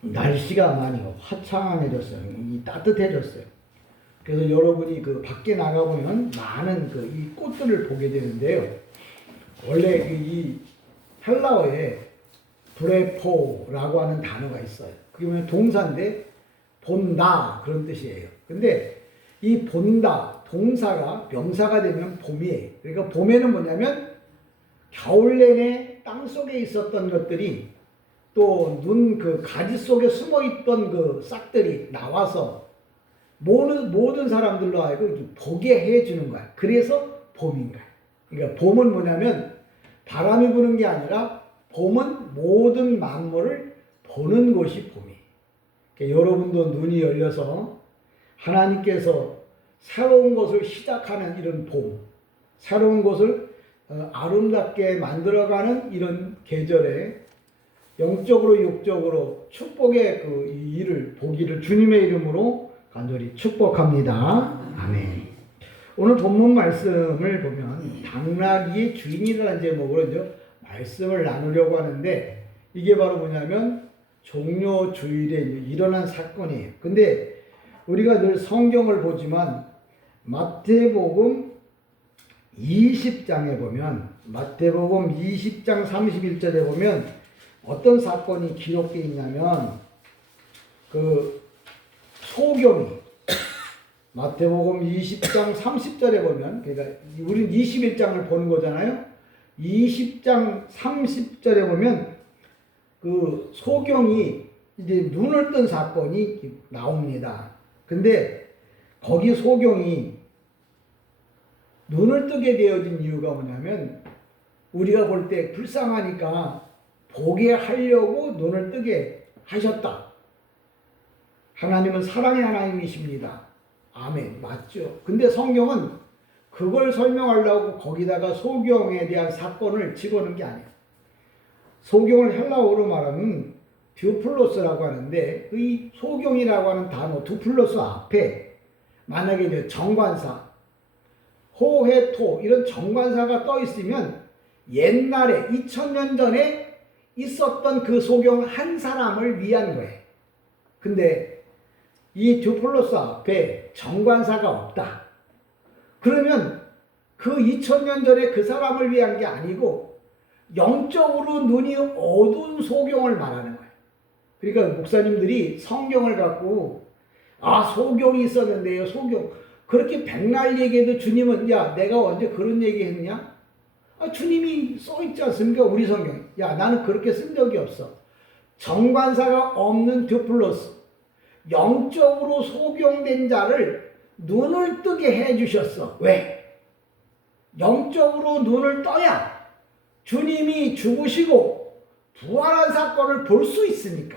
날씨가 많이 화창해졌어요. 따뜻해졌어요. 그래서 여러분이 그 밖에 나가보면 많은 이 꽃들을 보게 되는데요. 원래 이 헬라어에 브레포라고 하는 단어가 있어요. 그게 뭐냐면 동사인데 본다 그런 뜻이에요. 근데 이 본다 동사가 명사가 되면 봄이에요. 그러니까 봄에는 뭐냐면 겨울 내내 땅 속에 있었던 것들이 또 눈 가지 속에 숨어 있던 그 싹들이 나와서 모든 사람들로 하여금 보게 해주는 거야. 그래서 봄인 거야. 그러니까 봄은 뭐냐면 바람이 부는 게 아니라 봄은 모든 만물을 보는 곳이 봄이에요. 그러니까 여러분도 눈이 열려서 하나님께서 새로운 것을 시작하는 이런 봄, 새로운 것을 아름답게 만들어가는 이런 계절에 영적으로 육적으로 축복의 이 일을 보기를 주님의 이름으로 간절히 축복합니다. 아멘. 오늘 본문 말씀을 보면 당나귀의 주인이라는 제목으로 이제 말씀을 나누려고 하는데 이게 바로 뭐냐면 종려주일에 일어난 사건이에요. 근데 우리가 늘 성경을 보지만 마태복음 20장에 보면 마태복음 20장 31절에 보면 어떤 사건이 기록되어 있냐면 그 소경이 마태복음 20장 30절에 보면 그러니까 우리는 21장을 보는 거잖아요. 20장 30절에 보면 그 소경이 이제 눈을 뜬 사건이 나옵니다. 근데 거기 소경이 눈을 뜨게 되어진 이유가 뭐냐면 우리가 볼 때 불쌍하니까 보게 하려고 눈을 뜨게 하셨다. 하나님은 사랑의 하나님이십니다. 아멘. 맞죠? 근데 성경은 그걸 설명하려고 거기다가 소경에 대한 사건을 집어넣은 게 아니에요. 소경을 헬라어로 말하면 듀플로스라고 하는데 이 소경이라고 하는 단어 두플로스 앞에 만약에 정관사, 호해토 이런 정관사가 떠 있으면 옛날에 2000년 전에 있었던 그 소경 한 사람을 위한 거예요. 근데 이 듀플로스 앞에 정관사가 없다. 그러면 그 2000년 전에 그 사람을 위한 게 아니고 영적으로 눈이 어두운 소경을 말하는 거예요. 그러니까 목사님들이 성경을 갖고 소경이 있었는데요. 소경. 그렇게 백날 얘기해도 주님은 야 내가 언제 그런 얘기 했냐? 주님이 써있지 않습니까? 우리 성경. 야 나는 그렇게 쓴 적이 없어. 정관사가 없는 듀플로스. 영적으로 소경된 자를 눈을 뜨게 해주셨어. 왜? 영적으로 눈을 떠야 주님이 죽으시고 부활한 사건을 볼 수 있으니까.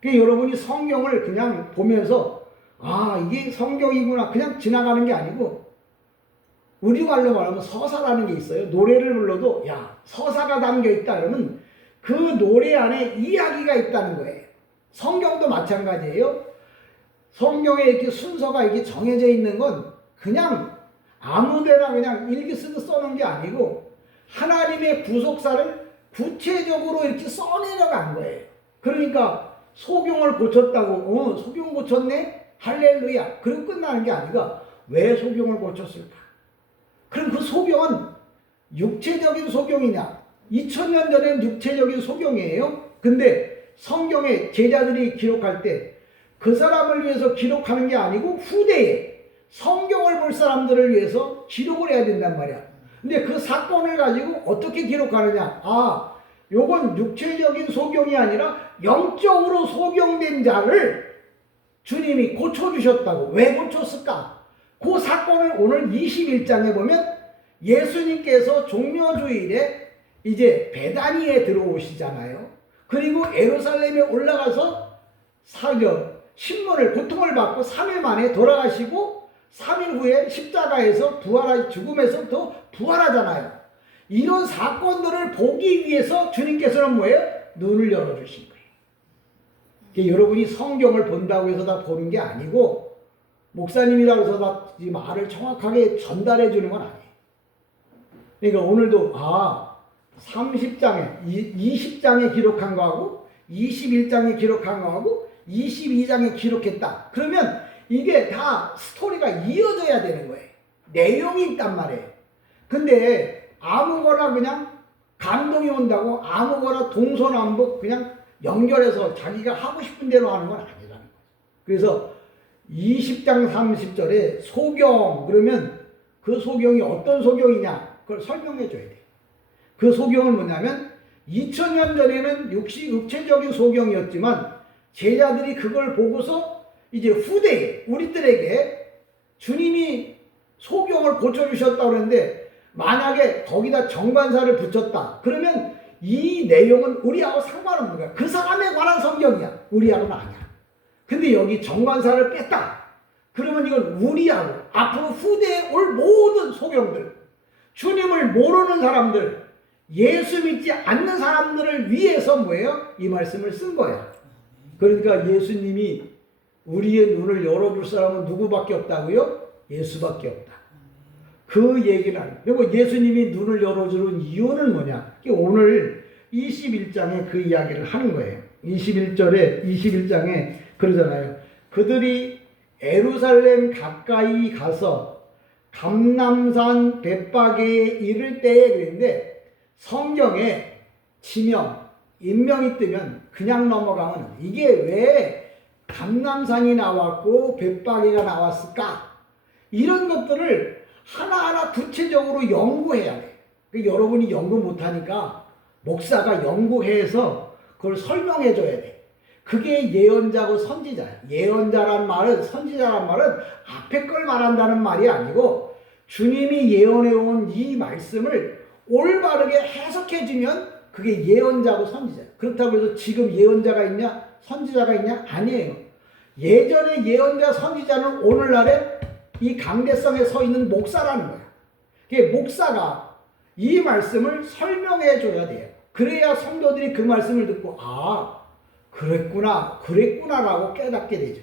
그러니까 여러분이 성경을 그냥 보면서 이게 성경이구나 그냥 지나가는 게 아니고 우리 말로 말하면 서사라는 게 있어요. 노래를 불러도 야 서사가 담겨있다 그러면 그 노래 안에 이야기가 있다는 거예요. 성경도 마찬가지예요. 성경에 이렇게 순서가 이렇게 정해져 있는 건 그냥 아무데나 그냥 일기 쓰듯 써놓은 게 아니고 하나님의 구속사를 구체적으로 이렇게 써내려간 거예요. 그러니까 소경을 고쳤다고 소경 고쳤네? 할렐루야. 그럼 끝나는 게 아니라 왜 소경을 고쳤을까? 그럼 그 소경은 육체적인 소경이냐? 2000년 전에는 육체적인 소경이에요. 근데 성경에 제자들이 기록할 때 그 사람을 위해서 기록하는 게 아니고 후대에 성경을 볼 사람들을 위해서 기록을 해야 된단 말이야. 근데 그 사건을 가지고 어떻게 기록하느냐? 요건 육체적인 소경이 아니라 영적으로 소경된 자를 주님이 고쳐주셨다고. 왜 고쳤을까? 그 사건을 오늘 21장에 보면 예수님께서 종려주일에 이제 베다니에 들어오시잖아요. 그리고 예루살렘에 올라가서 신문을 고통을 받고 3일 만에 돌아가시고 3일 후에 십자가에서 죽음에서부터 부활하잖아요. 이런 사건들을 보기 위해서 주님께서는 뭐예요? 눈을 열어주신 거예요. 그러니까 여러분이 성경을 본다고 해서 다 보는 게 아니고 목사님이라고 해서 다 말을 정확하게 전달해 주는 건 아니에요. 그러니까 오늘도 30장에 20장에 기록한 거하고 21장에 기록한 거하고 22장에 기록했다. 그러면 이게 다 스토리가 이어져야 되는 거예요. 내용이 있단 말이에요. 근데 아무거나 그냥 감동이 온다고 아무거나 동서남북 그냥 연결해서 자기가 하고 싶은 대로 하는 건 아니라는 거죠. 그래서 20장 30절에 소경 그러면 그 소경이 어떤 소경이냐 그걸 설명해 줘야 돼요. 그 소경은 뭐냐면 2000년 전에는 육체적인 소경이었지만 제자들이 그걸 보고서 이제 후대에 우리들에게 주님이 소경을 고쳐주셨다고 그러는데 만약에 거기다 정관사를 붙였다 그러면 이 내용은 우리하고 상관없는 거야. 그 사람에 관한 성경이야. 우리하고는 아니야. 근데 여기 정관사를 뺐다 그러면 이건 우리하고 앞으로 후대에 올 모든 소경들 주님을 모르는 사람들 예수 믿지 않는 사람들을 위해서 뭐예요? 이 말씀을 쓴 거야. 그러니까 예수님이 우리의 눈을 열어줄 사람은 누구밖에 없다고요? 예수밖에 없다. 그 얘기를 하는. 그리고 예수님이 눈을 열어주는 이유는 뭐냐? 오늘 21장에 그 이야기를 하는 거예요. 21장에 그러잖아요. 그들이 예루살렘 가까이 가서 감람산 벳바게에 이를 때에 그랬는데 성경에 지명, 인명이 뜨면 그냥 넘어가면 이게 왜 감람산이 나왔고 벳바게가 나왔을까? 이런 것들을 하나하나 구체적으로 연구해야 돼. 여러분이 연구 못하니까 목사가 연구해서 그걸 설명해 줘야 돼. 그게 예언자고 선지자야. 예언자란 말은 선지자란 말은 앞에 걸 말한다는 말이 아니고 주님이 예언해온 이 말씀을 올바르게 해석해주면 그게 예언자고 선지자야. 그렇다고 해서 지금 예언자가 있냐 선지자가 있냐 아니에요. 예전에 예언자 선지자는 오늘날에 이 강대성에 서 있는 목사라는 거야. 목사가 이 말씀을 설명해 줘야 돼요. 그래야 성도들이 그 말씀을 듣고 아 그랬구나라고 깨닫게 되죠.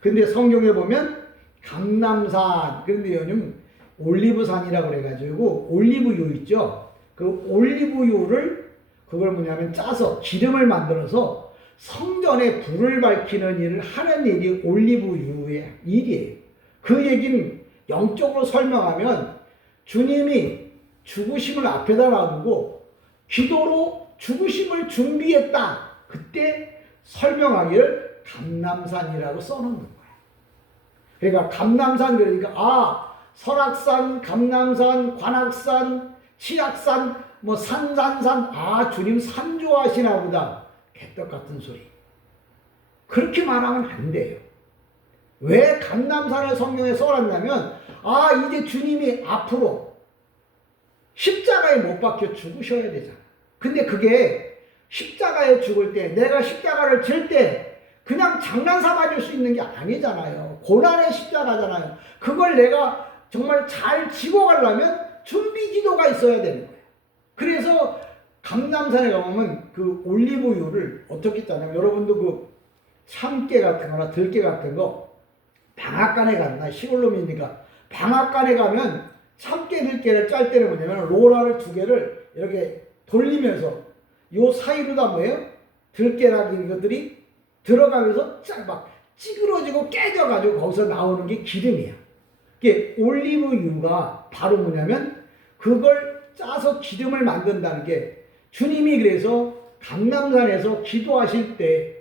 근데 성경에 보면 감람산 그런데 요즘 올리브산이라고 그래가지고 올리브유 있죠. 그 올리브유를 그걸 뭐냐면 짜서 기름을 만들어서 성전에 불을 밝히는 일을 하는 일이 올리브유의 일이에요. 그 얘기는 영적으로 설명하면 주님이 죽으심을 앞에다 놔두고 기도로 죽으심을 준비했다. 그때 설명하기를 감람산이라고 써놓는 거예요. 그러니까 감람산 그러니까 설악산, 감람산, 관악산, 치악산, 산산산 주님 산 좋아하시나 보다. 개떡 같은 소리. 그렇게 말하면 안 돼요. 왜 감람산을 성경에 써놨냐면 이제 주님이 앞으로 십자가에 못 박혀 죽으셔야 되잖아. 근데 그게 십자가에 죽을 때 내가 십자가를 질 때 그냥 장난삼아 줄 수 있는 게 아니잖아요. 고난의 십자가잖아요. 그걸 내가 정말 잘 지고 가려면 준비 기도가 있어야 되는 거예요. 그래서 감람산에 가보면 그 올리브유를 어떻게 짜냐면 여러분도 그 참깨 같은 거나 들깨 같은 거 방앗간에 갔나 시골놈이니까 방앗간에 가면 참깨 들깨를 짤 때는 뭐냐면 로라를 두 개를 이렇게 돌리면서 요 사이로다 뭐예요? 들깨라는 것들이 들어가면서 막 찌그러지고 깨져가지고 거기서 나오는 게 기름이야. 이게 올리브유가 바로 뭐냐면 그걸 짜서 기름을 만든다는 게 주님이 그래서 감람산에서 기도하실 때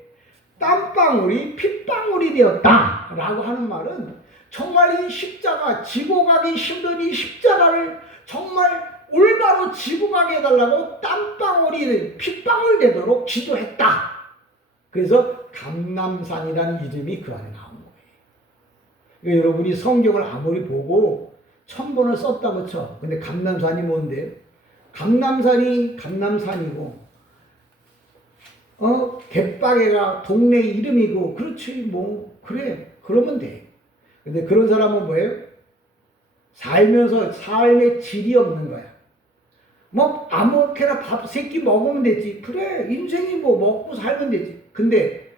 땀방울이 핏방울이 되었다 라고 하는 말은 정말 이 십자가 지고 가기 힘든 이 십자가를 정말 올바로 지고 가게 해달라고 땀방울이 핏방울 되도록 기도했다. 그래서 감람산이라는 이름이 그 안에 나온 거예요. 그러니까 여러분이 성경을 아무리 보고 1000번을 썼다고 쳐. 근데 감람산이 뭔데요? 감람산이 감람산이고 갯바게가 동네 이름이고 그렇지 그래 그러면 돼. 근데 그런 사람은 뭐예요? 살면서 삶의 질이 없는 거야. 아무렇게나 밥 3끼 먹으면 되지. 그래 인생이 먹고 살면 되지. 근데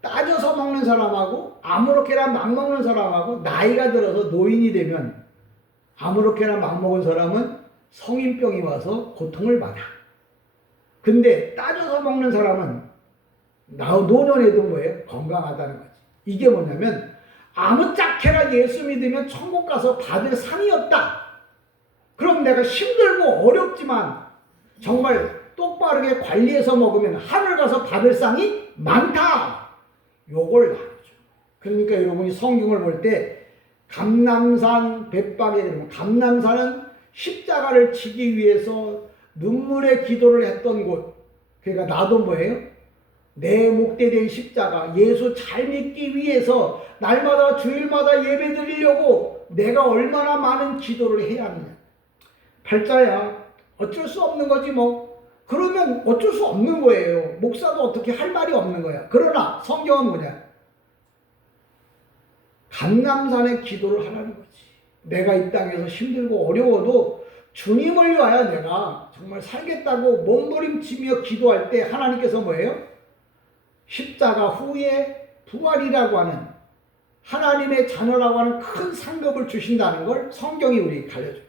따져서 먹는 사람하고 아무렇게나 막 먹는 사람하고 나이가 들어서 노인이 되면 아무렇게나 막 먹은 사람은 성인병이 와서 고통을 받아. 근데 따져서 먹는 사람은 노년에도 뭐예요? 건강하다는 거지. 이게 뭐냐면 아무짝해나 예수 믿으면 천국 가서 받을 상이 없다. 그럼 내가 힘들고 어렵지만 정말 똑바르게 관리해서 먹으면 하늘 가서 받을 상이 많다. 요걸 나누죠. 그러니까 여러분이 성경을 볼 때 감람산 bet박에 되면, 감람산은 십자가를 지기 위해서 눈물의 기도를 했던 곳. 그러니까 나도 뭐예요? 내 목대 된 십자가, 예수 잘 믿기 위해서 날마다 주일마다 예배 드리려고 내가 얼마나 많은 기도를 해야 하느냐. 팔자야, 어쩔 수 없는 거지 뭐. 그러면 어쩔 수 없는 거예요. 목사도 어떻게 할 말이 없는 거야. 그러나 성경은 뭐냐? 감람산의 기도를 하라는 거지. 내가 이 땅에서 힘들고 어려워도 주님을 위하여 내가 정말 살겠다고 몸부림치며 기도할 때 하나님께서 뭐예요? 십자가 후에 부활이라고 하는, 하나님의 자녀라고 하는 큰 상급을 주신다는 걸 성경이 우리 가르쳐줘요.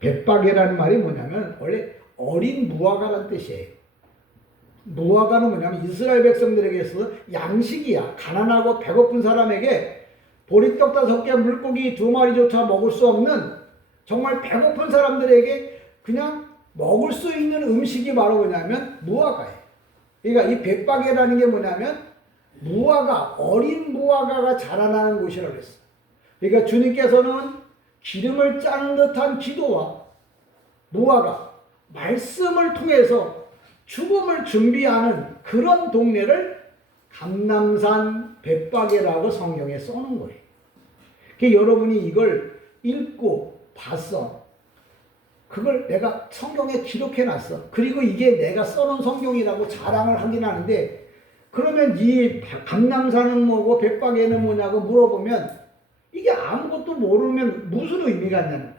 bet박이라는 말이 뭐냐면 원래 어린 무화과라는 뜻이에요. 무화과는 뭐냐면 이스라엘 백성들에게 있어서 양식이야. 가난하고 배고픈 사람에게 보리떡 5개, 물고기 2마리조차 먹을 수 없는, 정말 배고픈 사람들에게 그냥 먹을 수 있는 음식이 바로 뭐냐면 무화과예요. 그러니까 이 bet박이라는 게 뭐냐면 무화과, 어린 무화과가 자라나는 곳이라고 했어요. 그러니까 주님께서는 기름을 짜는 듯한 기도와 무화과, 말씀을 통해서 죽음을 준비하는 그런 동네를 감람산 bet박이라고 성경에 써놓은 거예요. 그러니까 여러분이 이걸 읽고 봤어. 그걸 내가 성경에 기록해놨어. 그리고 이게 내가 써놓은 성경이라고 자랑을 하긴 하는데, 그러면 이 감람산은 뭐고 bet박에는 뭐냐고 물어보면 이게 아무것도 모르면 무슨 의미가 있냐는 거죠.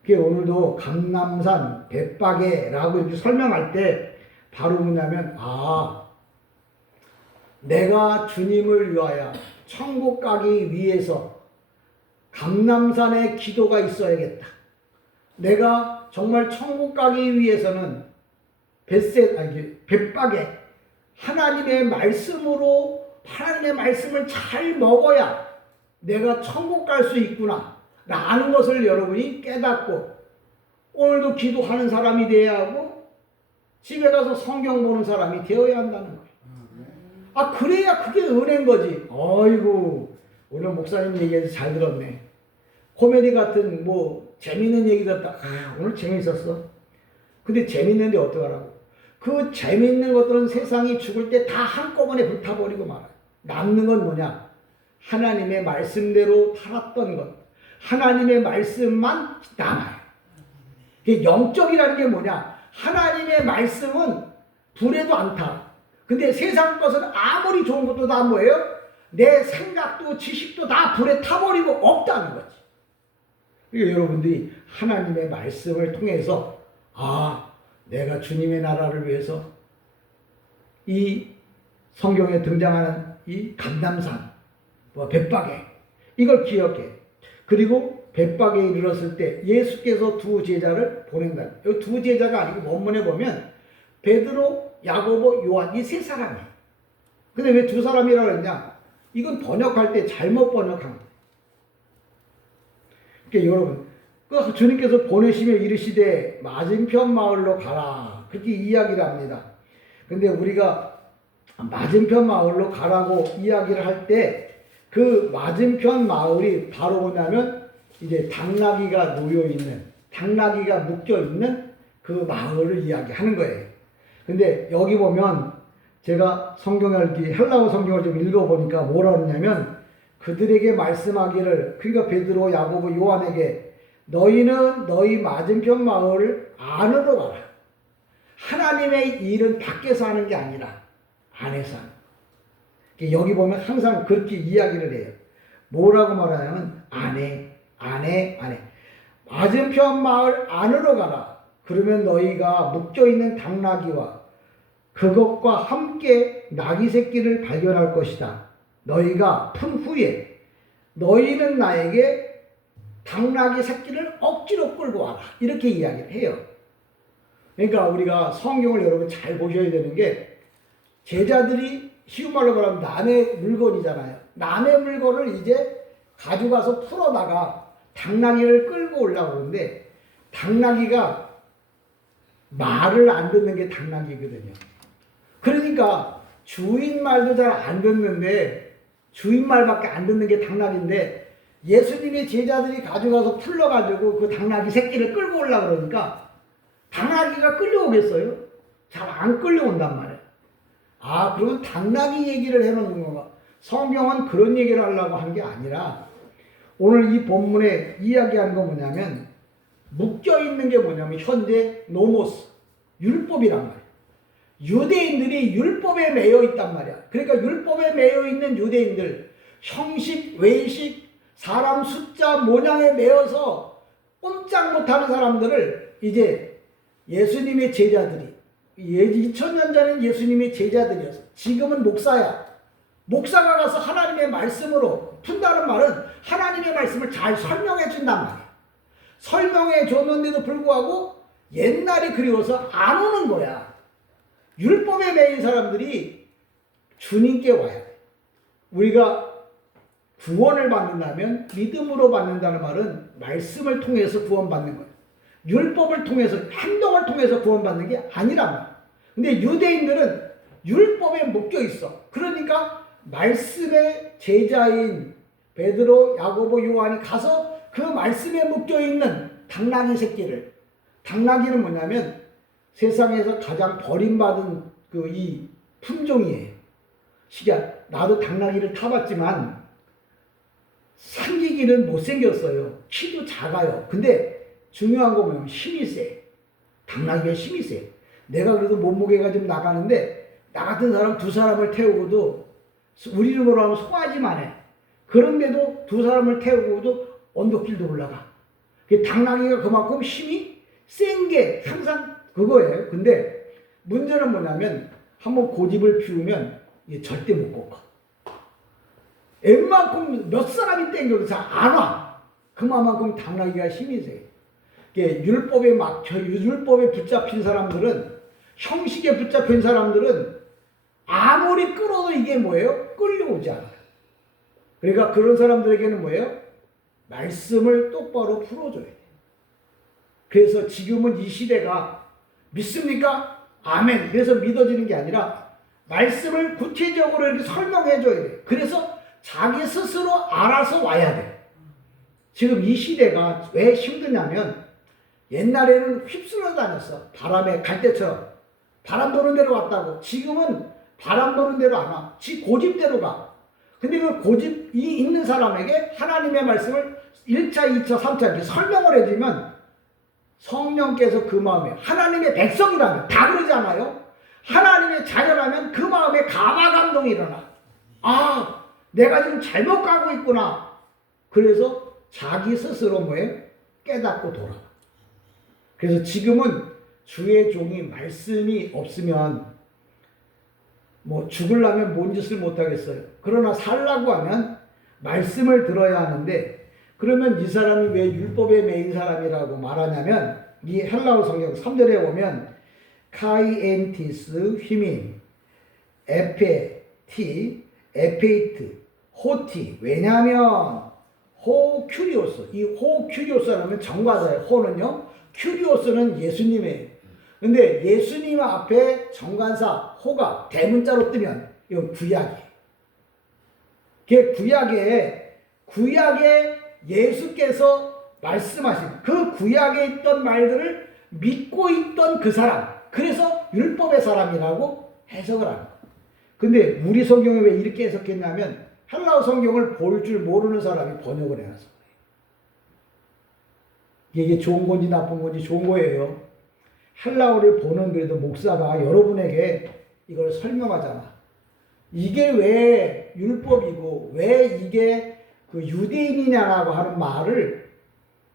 그게 오늘도 감람산 bet박에라고 이렇게 설명할 때 바로 뭐냐면, 내가 주님을 위하여 천국 가기 위해서 감람산에 기도가 있어야겠다. 내가 정말 천국 가기 위해서는 bet박에 하나님의 말씀으로, 하나님의 말씀을 잘 먹어야 내가 천국 갈 수 있구나 라는 것을 여러분이 깨닫고 오늘도 기도하는 사람이 되어야 하고 집에 가서 성경 보는 사람이 되어야 한다는 거예요. 그래야 그게 은혜인 거지. 어이구, 오늘 목사님 얘기해서 잘 들었네. 코미디 같은 재밌는 얘기 듣다. 오늘 재밌었어. 근데 재밌는데 어떡하라고. 그 재밌는 것들은 세상이 죽을 때 다 한꺼번에 불타버리고 말아요. 남는 건 뭐냐? 하나님의 말씀대로 살았던 것. 하나님의 말씀만 남아요. 영적이라는 게 뭐냐? 하나님의 말씀은 불에도 안 타. 근데 세상 것은 아무리 좋은 것도 다 뭐예요? 내 생각도 지식도 다 불에 타버리고 없다는 거지. 그러니까 여러분들이 하나님의 말씀을 통해서 내가 주님의 나라를 위해서 이 성경에 등장하는 이 감람산, bet박에, 이걸 기억해. 그리고 bet박에 이르렀을 때 예수께서 2 제자를 보낸다. 이 2 제자가 아니고 원문에 보면 베드로, 야고보, 요한, 이 3사람이에요. 근데 왜 2사람이라고 했냐? 이건 번역할 때 잘못 번역한 거예요. 그러니까 여러분, 주님께서 보내시며 이르시되 맞은편 마을로 가라, 그렇게 이야기를 합니다. 근데 우리가 맞은편 마을로 가라고 이야기를 할 때 그 맞은편 마을이 바로 뭐냐면 이제 당나귀가 놓여있는, 당나귀가 묶여있는 그 마을을 이야기하는 거예요. 근데 여기 보면 제가 성경을 헬라어 성경을 좀 읽어보니까 뭐라 그러냐면, 그들에게 말씀하기를, 그러니까 베드로, 야고보, 요한에게 너희는 너희 맞은편 마을 안으로 가라. 하나님의 일은 밖에서 하는 게 아니라 안에서 하는. 여기 보면 항상 그렇게 이야기를 해요. 뭐라고 말하냐면 안에. 맞은편 마을 안으로 가라. 그러면 너희가 묶여있는 당나귀와 그것과 함께 나귀 새끼를 발견할 것이다. 너희가 푼 후에 너희는 나에게 당나귀 새끼를 억지로 끌고 와라. 이렇게 이야기를 해요. 그러니까 우리가 성경을 여러분 잘 보셔야 되는 게 제자들이 쉬운 말로 말하면 남의 물건이잖아요. 남의 물건을 이제 가져가서 풀어다가 당나귀를 끌고 오려고 그러는데 당나귀가 말을 안 듣는 게 당나귀거든요. 그러니까 주인 말도 잘 안 듣는데 주인 말밖에 안 듣는 게 당나귀인데 예수님의 제자들이 가져가서 풀러가지고 그 당나귀 새끼를 끌고 오려고 그러니까 당나귀가 끌려오겠어요? 잘 안 끌려온단 말이에요. 아, 그러면 당나귀 얘기를 해놓는 건가? 성경은 그런 얘기를 하려고 한 게 아니라 오늘 이 본문에 이야기한 거 뭐냐면 묶여있는 게 뭐냐면 현재 노모스, 율법이란 말이에요. 유대인들이 율법에 매여 있단 말이야. 그러니까 율법에 매여 있는 유대인들, 형식, 외식, 사람 숫자, 모양에 매여서 꼼짝 못하는 사람들을 이제 예수님의 제자들이 2000년 전엔 예수님의 제자들이었어. 지금은 목사야. 목사가 가서 하나님의 말씀으로 푼다는 말은 하나님의 말씀을 잘 설명해 준단 말이야. 설명해 줬는데도 불구하고 옛날이 그리워서 안 오는 거야. 율법에 매인 사람들이 주님께 와야 돼. 우리가 구원을 받는다면 믿음으로 받는다는 말은 말씀을 통해서 구원받는 거예요. 율법을 통해서 행동을 통해서 구원받는 게 아니란 말이야. 근데 유대인들은 율법에 묶여 있어. 그러니까 말씀의 제자인 베드로, 야고보, 요한이 가서 그 말씀에 묶여 있는 당나귀 새끼를, 당나귀는 뭐냐면 세상에서 가장 버림받은 그 이 품종이에요. 시기야, 나도 당나귀를 타봤지만 생기기는 못생겼어요. 키도 작아요. 근데 중요한 거 뭐냐면 힘이 세. 당나귀가 힘이 세. 내가 그래도 몸무게가 좀 나가는데 나 같은 사람 두 사람을 태우고도 우리로 말하면 송아지만 해. 그런데도 두 사람을 태우고도 언덕길도 올라가. 당나귀가 그만큼 힘이 센 게 항상 그거예요. 근데 문제는 뭐냐면 한번 고집을 피우면 절대 못 꺾어. 웬만큼 몇 사람이 땡겨도 잘 안 와. 그만큼 당나귀가 힘이 세. 율법에 붙잡힌 사람들은, 형식에 붙잡힌 사람들은 아무리 끌어도 이게 뭐예요? 끌려오지 않아요. 그러니까 그런 사람들에게는 뭐예요? 말씀을 똑바로 풀어줘야 돼요. 그래서 지금은 이 시대가 믿습니까? 아멘. 그래서 믿어지는 게 아니라 말씀을 구체적으로 이렇게 설명해줘야 돼요. 그래서 자기 스스로 알아서 와야 돼요. 지금 이 시대가 왜 힘드냐면 옛날에는 휩쓸려 다녔어. 바람에 갈대처럼. 바람 도는 대로 왔다고. 지금은 바람 도는 대로 안 와. 지 고집대로 가. 근데 그 고집이 있는 사람에게 하나님의 말씀을 1차, 2차, 3차 이렇게 설명을 해주면 성령께서 그 마음에, 하나님의 백성이라면 다 그러잖아요. 하나님의 자녀라면 그 마음에 감화 감동이 일어나. 아, 내가 지금 잘못 가고 있구나. 그래서 자기 스스로 뭐예요? 깨닫고 돌아가. 그래서 지금은 주의 종이 말씀이 없으면 뭐 죽으려면 뭔 짓을 못하겠어요. 그러나 살라고 하면 말씀을 들어야 하는데, 그러면 이 사람이 왜 율법에 매인 사람이라고 말하냐면 이 헬라어 성경 3절에 보면 카이엔티스 휘민 에페티 에페이트 호티. 왜냐하면 호 큐리오스, 이 호 큐리오스라면 정과자예요. 호는요, 큐리오스는 예수님이에요. 근데 예수님 앞에 정관사 호가 대문자로 뜨면 이건 구약이에요. 그게 구약에 예수께서 말씀하신 그 구약에 있던 말들을 믿고 있던 그 사람, 그래서 율법의 사람이라고 해석을 하는 거예요. 근데 우리 성경에 왜 이렇게 해석했냐면 헬라어 성경을 볼 줄 모르는 사람이 번역을 해놨어. 이게 좋은 건지 나쁜 건지 좋은 거예요. 헬라어를 보는 그래도 목사가 여러분에게 이걸 설명하잖아. 이게 왜 율법이고 왜 이게 그 유대인이냐라고 하는 말을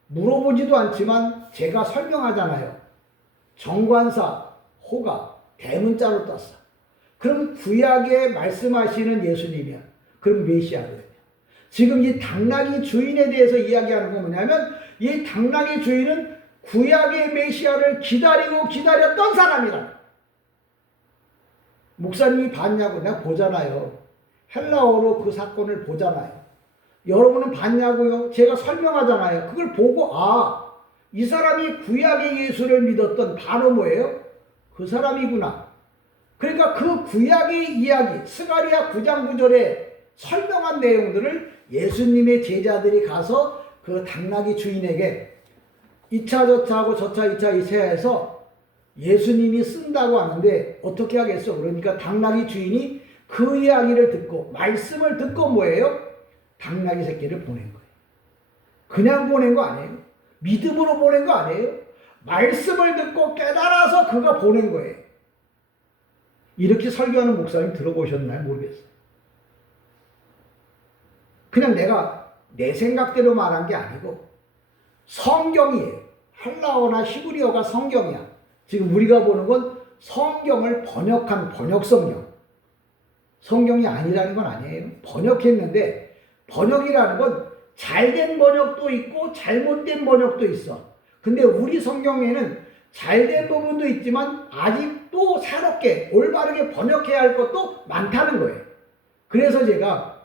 물어보지도 않지만 제가 설명하잖아요. 정관사 호가 대문자로 떴어. 그럼 구약에 말씀하시는 예수님이야. 그럼 메시아거든요. 지금 이 당나귀 주인에 대해서 이야기하는 건 뭐냐면 이 당나귀 주인은 구약의 메시아를 기다리고 기다렸던 사람이다. 목사님이 봤냐고 내가 보잖아요. 헬라어로 그 사건을 보잖아요. 여러분은 봤냐고요? 제가 설명하잖아요. 그걸 보고 이 사람이 구약의 예수를 믿었던 바로 뭐예요? 그 사람이구나. 그러니까 그 구약의 이야기 스가랴 9장 9절에 설명한 내용들을 예수님의 제자들이 가서 그 당나귀 주인에게 2차 저차 하고 저차 2차 2차 해서 예수님이 쓴다고 하는데 어떻게 하겠어? 그러니까 당나귀 주인이 그 이야기를 듣고 말씀을 듣고 뭐예요? 당나귀 새끼를 보낸 거예요. 그냥 보낸 거 아니에요. 믿음으로 보낸 거 아니에요. 말씀을 듣고 깨달아서 그가 보낸 거예요. 이렇게 설교하는 목사님 들어보셨나요? 모르겠어요. 그냥 내가 내 생각대로 말한 게 아니고 성경이에요. 헬라어나 히브리어가 성경이야. 지금 우리가 보는 건 성경을 번역한 번역성경. 성경이 아니라는 건 아니에요. 번역했는데 번역이라는 건 잘된 번역도 있고 잘못된 번역도 있어. 근데 우리 성경에는 잘된 부분도 있지만 아직도 새롭게 올바르게 번역해야 할 것도 많다는 거예요. 그래서 제가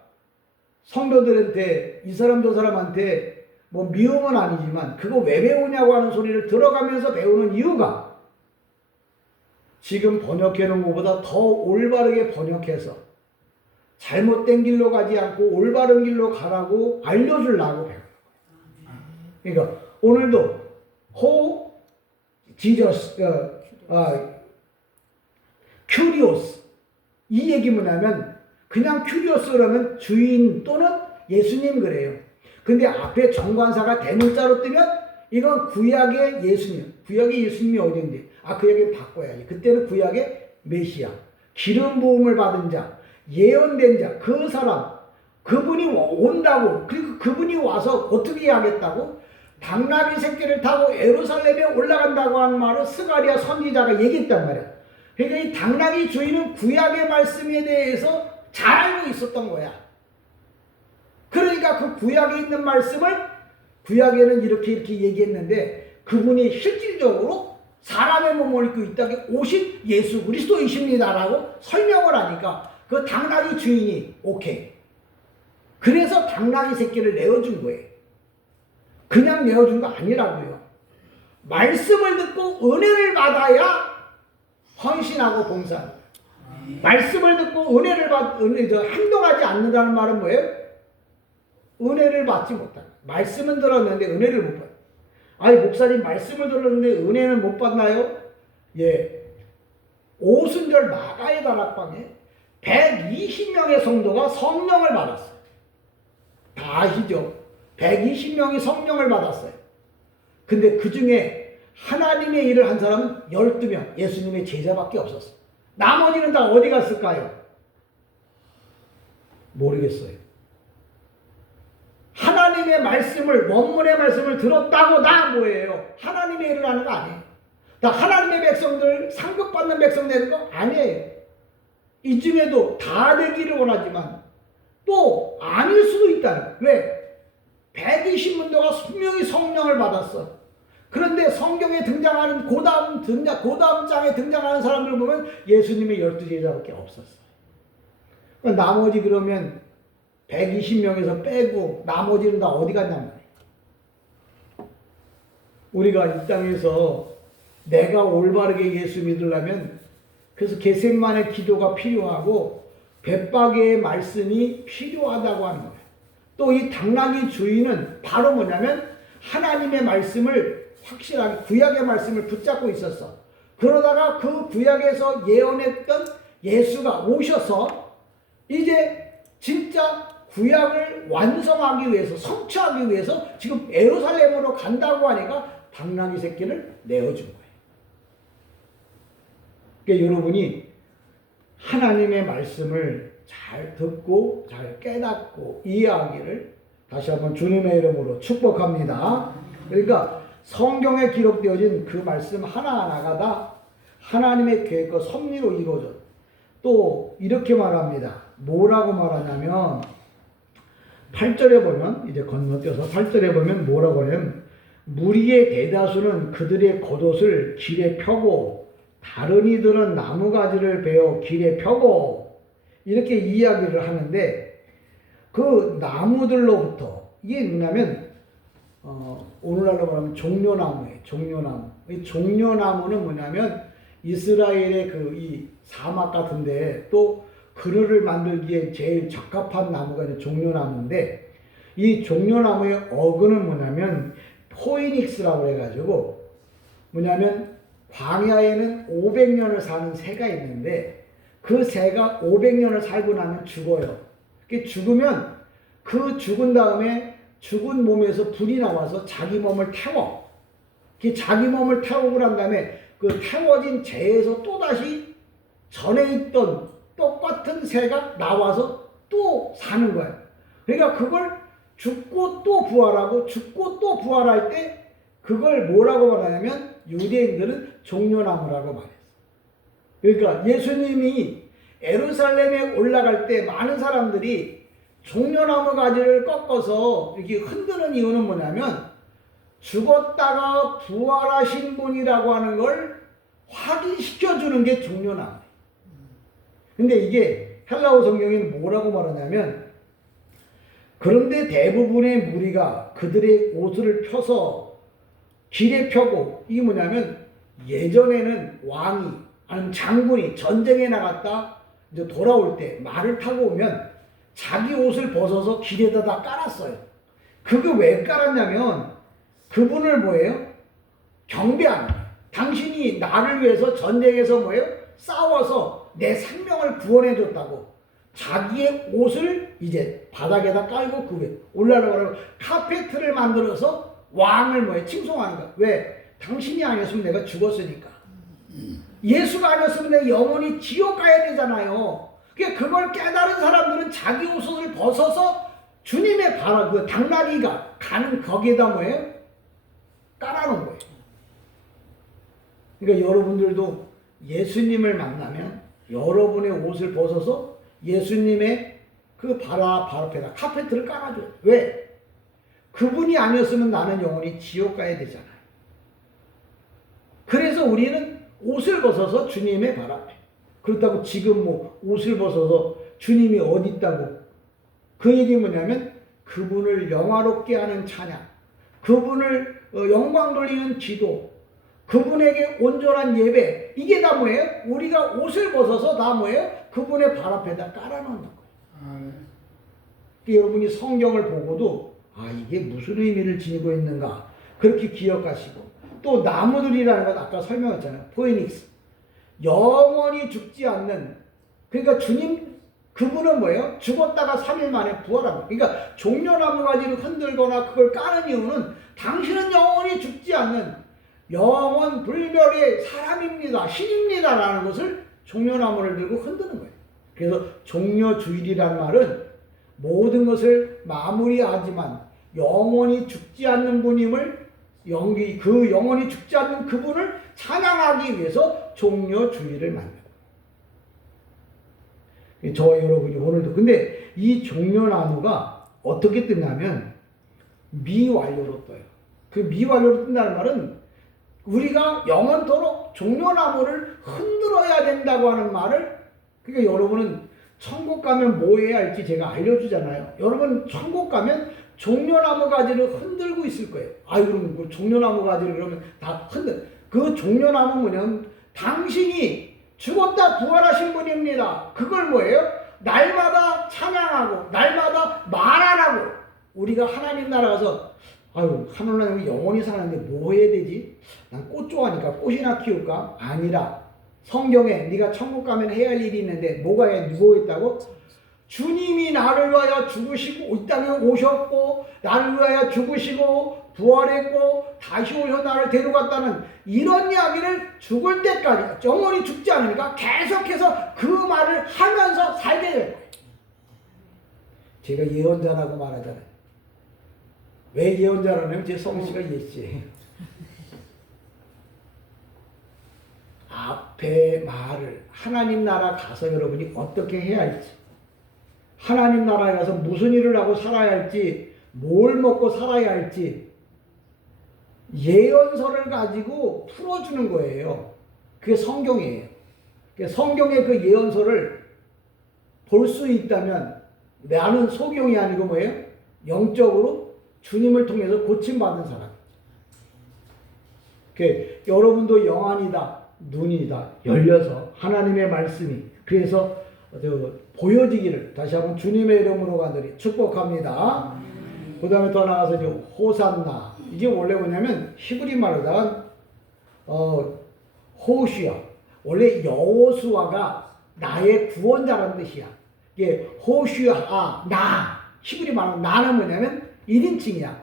성도들한테 이 사람 저 사람한테 뭐 미움은 아니지만 그거 왜 배우냐고 하는 소리를 들어가면서 배우는 이유가 지금 번역해 놓은 것보다 더 올바르게 번역해서 잘못된 길로 가지 않고 올바른 길로 가라고 알려주려고 배우는 거예요. 그러니까 오늘도 Jesus, curious 이 얘기 뭐냐면 그냥 curious 그러면 주인 또는 예수님 그래요. 근데 앞에 정관사가 대문자로 뜨면 이건 구약의 예수님. 구약의 예수님이 어딘데? 그 얘기는 바꿔야지. 그때는 구약의 메시아. 기름 부음을 받은 자. 예언된 자. 그 사람. 그분이 온다고. 그리고 그분이 와서 어떻게 하겠다고? 당나귀 새끼를 타고 예루살렘에 올라간다고 하는 말을 스가랴 선지자가 얘기했단 말이야. 그러니까 이 당나귀 주인은 구약의 말씀에 대해서 잘 알고 있었던 거야. 그러니까 그 구약에 있는 말씀을 구약에는 이렇게 얘기했는데 그분이 실질적으로 사람의 몸을 입고 이 땅에 오신 예수 그리스도이십니다라고 설명을 하니까 그 당나귀 주인이 오케이. 그래서 당나귀 새끼를 내어준 거예요. 그냥 내어준 거 아니라고요. 말씀을 듣고 은혜를 받아야 헌신하고 봉사합니다. 말씀을 듣고 행동하지 않는다는 말은 뭐예요? 은혜를 받지 못한다. 말씀은 들었는데 은혜를 못 받아요. 아니 목사님 말씀을 들었는데 은혜는 못 받나요? 예. 오순절 마가의 다락방에 120명의 성도가 성령을 받았어요. 다 아시죠? 120명이 성령을 받았어요. 근데 그 중에 하나님의 일을 한 사람은 12명, 예수님의 제자밖에 없었어요. 나머지는 다 어디 갔을까요? 모르겠어요. 하나님의 말씀을, 원문의 말씀을 들었다고 다 뭐예요? 하나님의 일을 하는 거 아니에요. 다 하나님의 백성들, 상급받는 백성 되는 거 아니에요. 이 중에도 다 되기를 원하지만 또 아닐 수도 있다는 거예요. 왜? 120문도가 분명히 성령을 받았어. 그런데 성경에 등장하는 그 다음 장에 등장하는 사람들 보면 예수님의 12제자밖에 없었어요. 그러니까 나머지 그러면 120명에서 빼고 나머지는 다 어디 갔냔 말이에요. 우리가 이 땅에서 내가 올바르게 예수 믿으려면 그래서 겟세마네 기도가 필요하고 벳바게의 말씀이 필요하다고 하는 거예요. 또 이 당나귀 주인은 바로 뭐냐면 하나님의 말씀을 확실하게 구약의 말씀을 붙잡고 있었어. 그러다가 그 구약에서 예언했던 예수가 오셔서 이제 진짜 구약을 완성하기 위해서 성취하기 위해서 지금 예루살렘으로 간다고 하니까 당나귀 새끼를 내어준 거예요. 그러니까 여러분이 하나님의 말씀을 잘 듣고 잘 깨닫고 이해하기를 다시 한번 주님의 이름으로 축복합니다. 그러니까 성경에 기록되어진 그 말씀 하나하나가 다 하나님의 계획과 섭리로 이루어져. 또 이렇게 말합니다. 뭐라고 말하냐면 8절에 보면 이제 건너뛰어서 8절에 보면 뭐라고 하냐면 무리의 대다수는 그들의 겉옷을 길에 펴고 다른 이들은 나무가지를 베어 길에 펴고 이렇게 이야기를 하는데 그 나무들로부터 이게 뭐냐면 오늘날로 말하면 종려나무예요. 종려나무. 이 종려나무는 뭐냐면 이스라엘의 그 이 사막 같은데 또 그릇을 만들기에 제일 적합한 나무가 이제 종려나무인데 이 종려나무의 어근은 뭐냐면 포이닉스라고 해가지고 뭐냐면 광야에는 500년을 사는 새가 있는데 그 새가 500년을 살고 나면 죽어요. 죽으면 그 죽은 다음에 죽은 몸에서 불이 나와서 자기 몸을 태워. 자기 몸을 태우고 난 다음에 그 태워진 재에서 또다시 전에 있던 똑같은 새가 나와서 또 사는 거야. 그러니까 그걸 죽고 또 부활하고 죽고 또 부활할 때 그걸 뭐라고 말하냐면 유대인들은 종려나무라고 말했어. 그러니까 예수님이 예루살렘에 올라갈 때 많은 사람들이 종려나무 가지를 꺾어서 이렇게 흔드는 이유는 뭐냐면 죽었다가 부활하신 분이라고 하는 걸 확인시켜 주는 게 종려나무예요. 근데 이게 헬라어 성경에는 뭐라고 말하냐면 그런데 대부분의 무리가 그들의 옷을 펴서 길에 펴고 이게 뭐냐면 예전에는 왕이 아니면 장군이 전쟁에 나갔다 이제 돌아올 때 말을 타고 오면 자기 옷을 벗어서 길에다 다 깔았어요. 그게 왜 깔았냐면 그분을 뭐예요? 경배하는 거예요. 당신이 나를 위해서 전쟁에서 뭐예요? 싸워서 내 생명을 구원해 줬다고 자기의 옷을 이제 바닥에다 깔고 그 위에 올라가라고 카페트를 만들어서 왕을 뭐예요? 칭송하는 거야. 왜? 당신이 아니었으면 내가 죽었으니까. 예수가 아니었으면 내가 영원히 지옥 가야 되잖아요. 그걸 깨달은 사람들은 자기 옷을 벗어서 주님의 바라 그 당나귀가 가는 거기에다 뭐예요? 깔아놓은 거예요. 그러니까 여러분들도 예수님을 만나면 여러분의 옷을 벗어서 예수님의 그 발 앞에다 카페트를 깔아줘요. 왜? 그분이 아니었으면 나는 영원히 지옥 가야 되잖아요. 그래서 우리는 옷을 벗어서 주님의 발 앞에. 그렇다고 지금 뭐 옷을 벗어서 주님이 어디 있다고. 그 얘기 뭐냐면 그분을 영화롭게 하는 찬양, 그분을 영광 돌리는 기도, 그분에게 온전한 예배. 이게 다 뭐예요? 우리가 옷을 벗어서 다 뭐예요? 그분의 발 앞에다 깔아놓는 거예요. 여러분이 성경을 보고도 이게 무슨 의미를 지니고 있는가 그렇게 기억하시고 또 나무들이라는 건 아까 설명했잖아요. 포에닉스. 영원히 죽지 않는 그러니까 주님 그분은 뭐예요? 죽었다가 3일 만에 부활합니다. 그러니까 종려나무 가지를 흔들거나 그걸 까는 이유는 당신은 영원히 죽지 않는 영원 불멸의 사람입니다. 신입니다. 라는 것을 종려나무를 들고 흔드는 거예요. 그래서 종려주일이라는 말은 모든 것을 마무리하지만 영원히 죽지 않는 분임을 그 영원히 죽지 않는 그분을 찬양하기 위해서 종려주일을 만듭니다. 저와 여러분이 오늘도 근데 이 종려나무가 어떻게 뜨냐면 미완료로 떠요. 그 미완료로 뜬다는 말은 우리가 영원토록 종려나무를 흔들어야 된다고 하는 말을 그러니까 여러분은 천국 가면 뭐 해야 할지 제가 알려주잖아요. 여러분 천국 가면 종려나무 가지를 흔들고 있을 거예요. 그럼 그 종려나무 가지를 그러면 다 그 종려나무 뭐냐면 당신이 죽었다 부활하신 분입니다. 그걸 뭐예요? 날마다 찬양하고 날마다 말 안 하고 우리가 하나님 나라 가서 하나님이 영원히 사는데 뭐 해야 되지? 난 꽃 좋아하니까 꽃이나 키울까? 아니라 성경에 네가 천국 가면 해야 할 일이 있는데 뭐가 해? 누구 했다고? 주님이 나를 위하여 죽으시고 이 땅에 오셨고 나를 위하여 죽으시고 부활했고 다시 오셔 나를 데려갔다는 이런 이야기를 죽을 때까지 영원히 죽지 않으니까 계속해서 그 말을 하면서 살게 될 거예요. 제가 예언자라고 말하잖아요. 왜 예언자라냐면 제 성씨가 예씨예요. 앞에 말을 하나님 나라 가서 여러분이 어떻게 해야 할지 하나님 나라에 가서 무슨 일을 하고 살아야 할지, 뭘 먹고 살아야 할지 예언서를 가지고 풀어주는 거예요. 그게 성경이에요. 성경의 그 예언서를 볼 수 있다면 나는 소경이 아니고 뭐예요? 영적으로 주님을 통해서 고침받은 사람. 여러분도 영안이다, 눈이다 열려서 하나님의 말씀이 그래서 보여지기를 다시 한번 주님의 이름으로 간절히 축복합니다. 그 다음에 더 나가서 이제 호산나. 이게 원래 뭐냐면 히브리 말로다가 호시아. 원래 여호수아가 나의 구원자라는 뜻이야. 이게 호시아, 나. 히브리 말로 나는 뭐냐면 1인칭이야.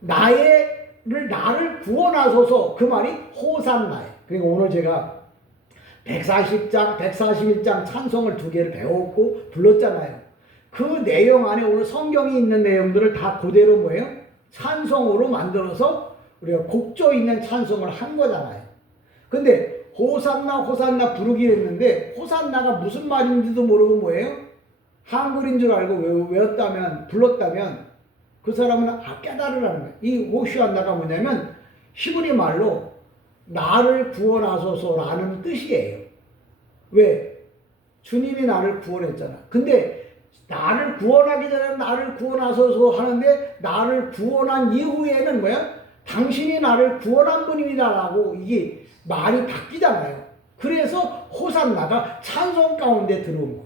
나를 구원하소서. 그 말이 호산나예요. 그러니까 오늘 제가 140장, 141장 찬송을 2개를 배웠고 불렀잖아요. 그 내용 안에 오늘 성경이 있는 내용들을 다 그대로 뭐예요? 찬송으로 만들어서 우리가 곡조 있는 찬송을 한 거잖아요. 근데 호산나 호산나 부르기로 했는데 호산나가 무슨 말인지도 모르고 뭐예요? 한글인 줄 알고 외웠다면 불렀다면 그 사람은 깨달으라는 거예요. 이 호시안나가 뭐냐면 히브리 말로 나를 구원하소서라는 뜻이에요. 왜? 주님이 나를 구원했잖아. 근데 나를 구원하기 전에 나를 구원하소서 하는데 나를 구원한 이후에는 뭐야? 당신이 나를 구원한 분입니다라고 이게 말이 바뀌잖아요. 그래서 호산나가 찬송 가운데 들어온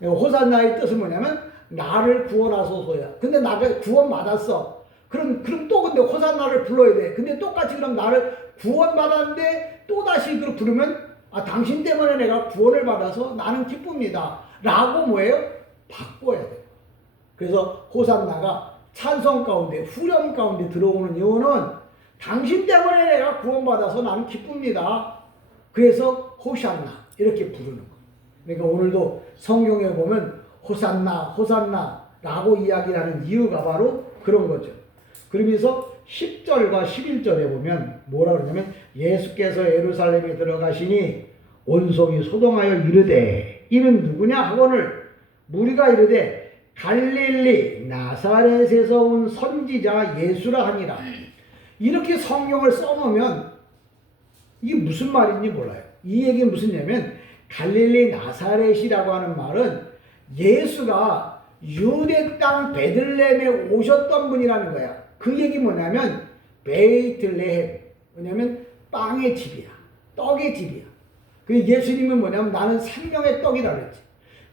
거예요. 호산나의 뜻은 뭐냐면 나를 구원하소서야. 근데 나가 구원받았어. 그럼 또 근데 호산나를 불러야 돼. 근데 똑같이 그럼 나를 구원받았는데 또다시 그걸 부르면 당신 때문에 내가 구원을 받아서 나는 기쁩니다. 라고 뭐예요? 바꿔야 돼요. 그래서 호산나가 찬송 가운데, 후렴 가운데 들어오는 이유는 당신 때문에 내가 구원받아서 나는 기쁩니다. 그래서 호산나 이렇게 부르는 거예요. 그러니까 오늘도 성경에 보면 호산나, 호산나 라고 이야기를 하는 이유가 바로 그런 거죠. 그러면서 10절과 11절에 보면 뭐라 그러냐면 예수께서 예루살렘에 들어가시니 온송이 소동하여 이르되 이는 누구냐 하거늘 무리가 이르되 갈릴리 나사렛에서 온 선지자 예수라 하니라. 이렇게 성경을 써놓으면 이게 무슨 말인지 몰라요. 이 얘기는 무슨 얘기냐면 갈릴리 나사렛이라고 하는 말은 예수가 유대 땅 베들레헴에 오셨던 분이라는 거야. 그 얘기 뭐냐면 베이틀레헴, 뭐냐면 빵의 집이야, 떡의 집이야. 그 예수님은 뭐냐면 나는 생명의 떡이라 그랬지.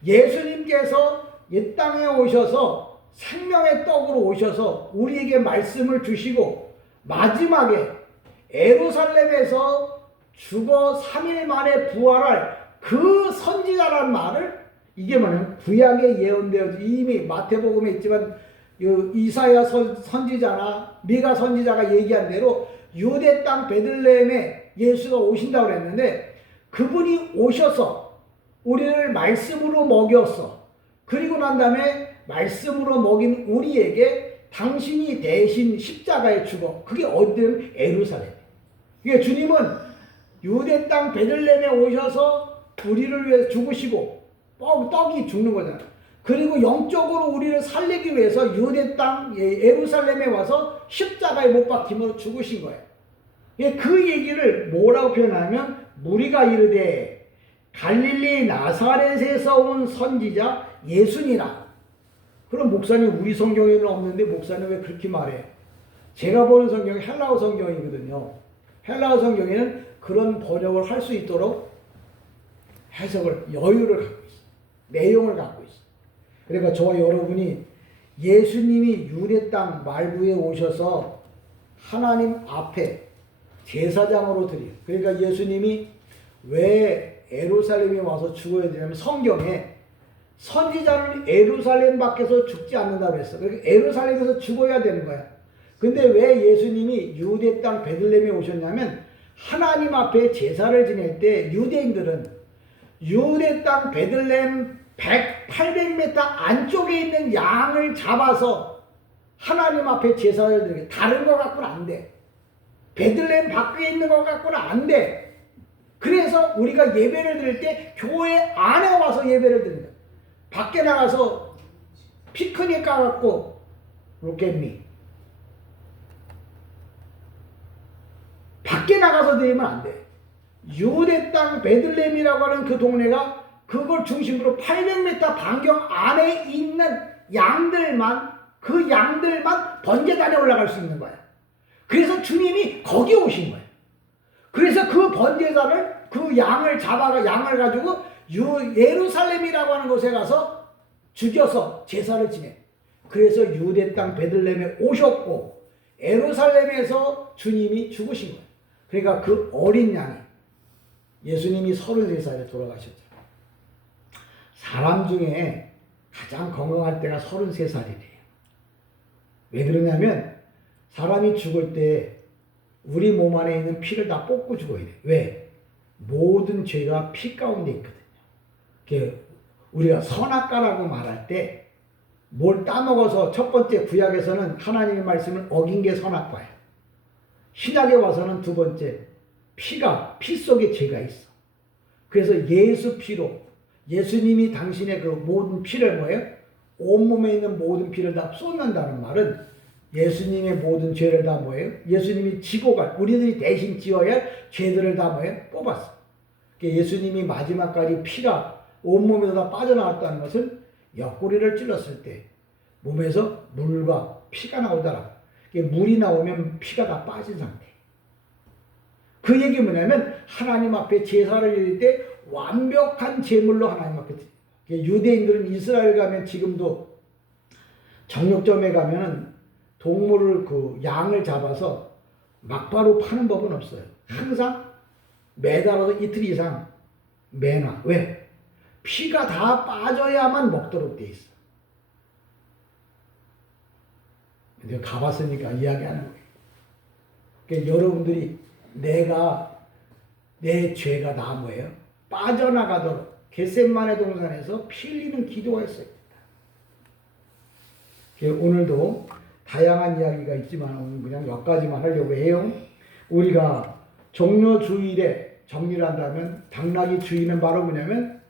예수님께서 이 땅에 오셔서 생명의 떡으로 오셔서 우리에게 말씀을 주시고 마지막에 예루살렘에서 죽어 3일 만에 부활할 그 선지자라는 말을 이게 뭐냐면 구약에 예언되어 이미 마태복음에 있지만 이사야 선지자나 미가 선지자가 얘기한 대로 유대 땅 베들레헴에 예수가 오신다고 그랬는데 그분이 오셔서 우리를 말씀으로 먹였어. 그리고 난 다음에 말씀으로 먹인 우리에게 당신이 대신 십자가에 죽어. 그게 어디든 예루살렘. 그러니까 주님은 유대 땅 베들레헴에 오셔서 우리를 위해서 죽으시고 떡이 죽는 거잖아. 그리고 영적으로 우리를 살리기 위해서 유대 땅 예루살렘에 와서 십자가에 못 박힘으로 죽으신 거예요. 그 얘기를 뭐라고 표현하면 무리가 이르되 갈릴리 나사렛에서 온 선지자 예수니라. 그럼 목사님 우리 성경에는 없는데 목사님 왜 그렇게 말해? 제가 보는 성경이 헬라어 성경이거든요. 헬라어 성경에는 그런 번역을 할 수 있도록 해석을 여유를 갖고 있어. 내용을 갖고 있어. 그러니까 저와 여러분이 예수님이 유대 땅 말구에 오셔서 하나님 앞에 제사장으로 드려. 그러니까 예수님이 왜 예루살렘에 와서 죽어야 되냐면 성경에 선지자는 예루살렘 밖에서 죽지 않는다고 그랬어. 그러니까 예루살렘에서 죽어야 되는 거야. 근데 왜 예수님이 유대 땅 베들레헴에 오셨냐면 하나님 앞에 제사를 지낼 때 유대인들은 유대 땅 베들레헴 800m 안쪽에 있는 양을 잡아서 하나님 앞에 제사를 드리게. 다른 거 갖고는 안 돼. 베들레헴 밖에 있는 거 갖고는 안 돼. 그래서 우리가 예배를 드릴 때 교회 안에 와서 예배를 드린다. 밖에 나가서 피크닉 가갖고 로켓미 밖에 나가서 드리면 안 돼. 유대 땅 베들레헴이라고 하는 그 동네가 그걸 중심으로 800m 반경 안에 있는 양들만 그 양들만 번제단에 올라갈 수 있는 거야. 그래서 주님이 거기 오신 거야. 그래서 그 번제단을 그 양을 잡아가 양을 가지고 예루살렘이라고 하는 곳에 가서 죽여서 제사를 지내. 그래서 유대 땅 베들레헴에 오셨고 예루살렘에서 주님이 죽으신 거예요. 그러니까 그 어린 양이 예수님이 33살에 돌아가셨죠. 사람 중에 가장 건강할 때가 33살이래요. 왜 그러냐면 사람이 죽을 때 우리 몸 안에 있는 피를 다 뽑고 죽어야 돼. 왜? 모든 죄가 피 가운데 있거든요. 우리가 선악과라고 말할 때 뭘 따먹어서 첫 번째 구약에서는 하나님의 말씀을 어긴 게 선악과예요. 신약에 와서는 두 번째 피 속에 죄가 있어. 그래서 예수 피로 예수님이 당신의 그 모든 피를 뭐예요? 온몸에 있는 모든 피를 다 쏟는다는 말은 예수님의 모든 죄를 다 뭐예요? 예수님이 지고 우리들이 대신 지어야 할 죄들을 다 뭐예요? 뽑았어. 예수님이 마지막까지 피가 온몸에서 다 빠져나왔다는 것은 옆구리를 찔렀을 때 몸에서 물과 피가 나오더라. 물이 나오면 피가 다 빠진 상태. 그 얘기 뭐냐면 하나님 앞에 제사를 드릴 때 완벽한 제물로 하나님 앞에 드려요. 유대인들은 이스라엘 가면 지금도 정육점에 가면은 동물을 그 양을 잡아서 막바로 파는 법은 없어요. 항상 매달아서 이틀 이상 매놔. 왜? 피가 다 빠져야만 먹도록 돼 있어. 내가 가봤으니까 이야기하는 거예요. 그러니까 여러분들이 내 죄가 다 뭐예요? 빠져나가도록 겟세마네 동산에서 피 흘리는 기도가 있어요. 오늘도 다양한 이야기가 있지만 오늘 그냥 몇 가지만 하려고 해요. 우리가 종려 주일에 정리를 한다면 당나귀 주인은 바로 뭐냐면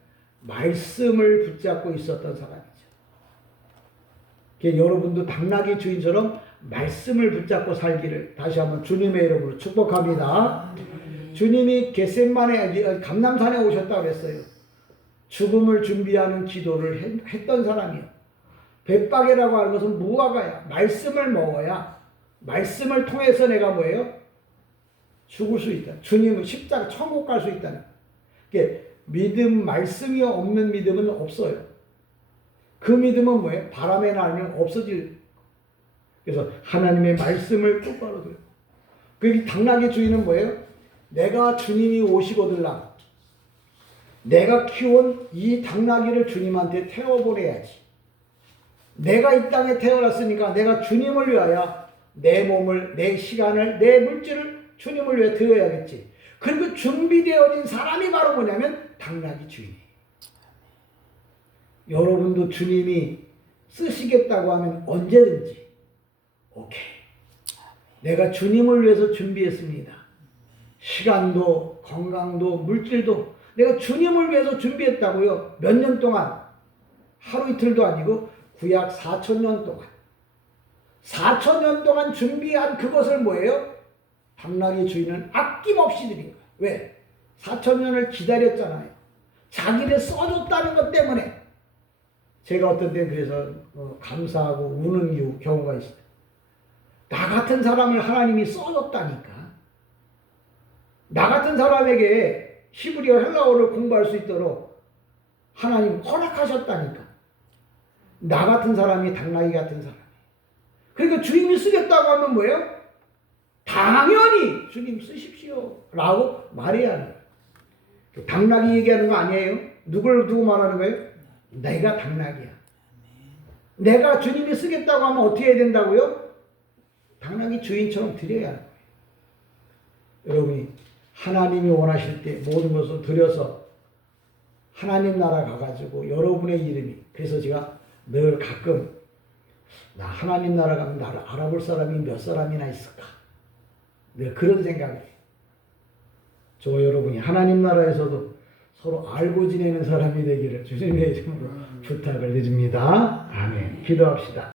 말씀을 붙잡고 있었던 사람이죠. 여러분도 당나귀 주인처럼 말씀을 붙잡고 살기를 다시 한번 주님의 이름으로 축복합니다. 주님이 겟세마네 감람산에 오셨다고 그랬어요. 죽음을 준비하는 기도를 했던 사람이요. 벳박이라고 하는 것은 무화과야. 말씀을 먹어야 말씀을 통해서 내가 뭐예요? 죽을 수 있다. 주님은 십자가 천국 갈 수 있다는. 믿음, 말씀이 없는 믿음은 없어요. 그 믿음은 뭐예요? 바람에 날면 없어질. 그래서 하나님의 말씀을 똑바로 들고. 그 당나귀 주인은 뭐예요? 내가 주님이 오시거들랑 내가 키운 이 당나귀를 주님한테 태워보내야지. 내가 이 땅에 태어났으니까 내가 주님을 위하여 내 몸을, 내 시간을, 내 물질을 주님을 위해 드려야겠지. 그리고 준비되어진 사람이 바로 뭐냐면 당나귀 주인이에요. 여러분도 주님이 쓰시겠다고 하면 언제든지 오케이. 내가 주님을 위해서 준비했습니다. 시간도 건강도 물질도 내가 주님을 위해서 준비했다고요. 몇 년 동안 하루 이틀도 아니고 구약 4,000년 동안 4,000년 동안 준비한 그것을 뭐예요? 당나귀 주인은 아낌없이 드린 거예요. 왜? 4,000년을 기다렸잖아요. 자기를 써줬다는 것 때문에. 제가 어떤 때 그래서 감사하고 우는 경우가 있어요. 나 같은 사람을 하나님이 써줬다니까. 나 같은 사람에게 히브리어 헬라어를 공부할 수 있도록 하나님 허락하셨다니까. 나 같은 사람이 당나귀 같은 사람. 그러니까 주님이 쓰겠다고 하면 뭐예요? 당연히 주님 쓰십시오 라고 말해야 하는 거예요. 당나귀 얘기하는 거 아니에요? 누굴 두고 말하는 거예요? 내가 당나귀야. 내가 주님이 쓰겠다고 하면 어떻게 해야 된다고요? 당나귀 주인처럼 드려야 하는 거예요. 여러분이 하나님이 원하실 때 모든 것을 드려서 하나님 나라 가가지고 여러분의 이름이, 그래서 제가 늘 가끔 나 하나님 나라 가면 나를 알아볼 사람이 몇 사람이나 있을까? 늘 그런 생각을 해요. 저 여러분이 하나님 나라에서도 서로 알고 지내는 사람이 되기를 주님의 이름으로 부탁을 드립니다. 아멘. 기도합시다.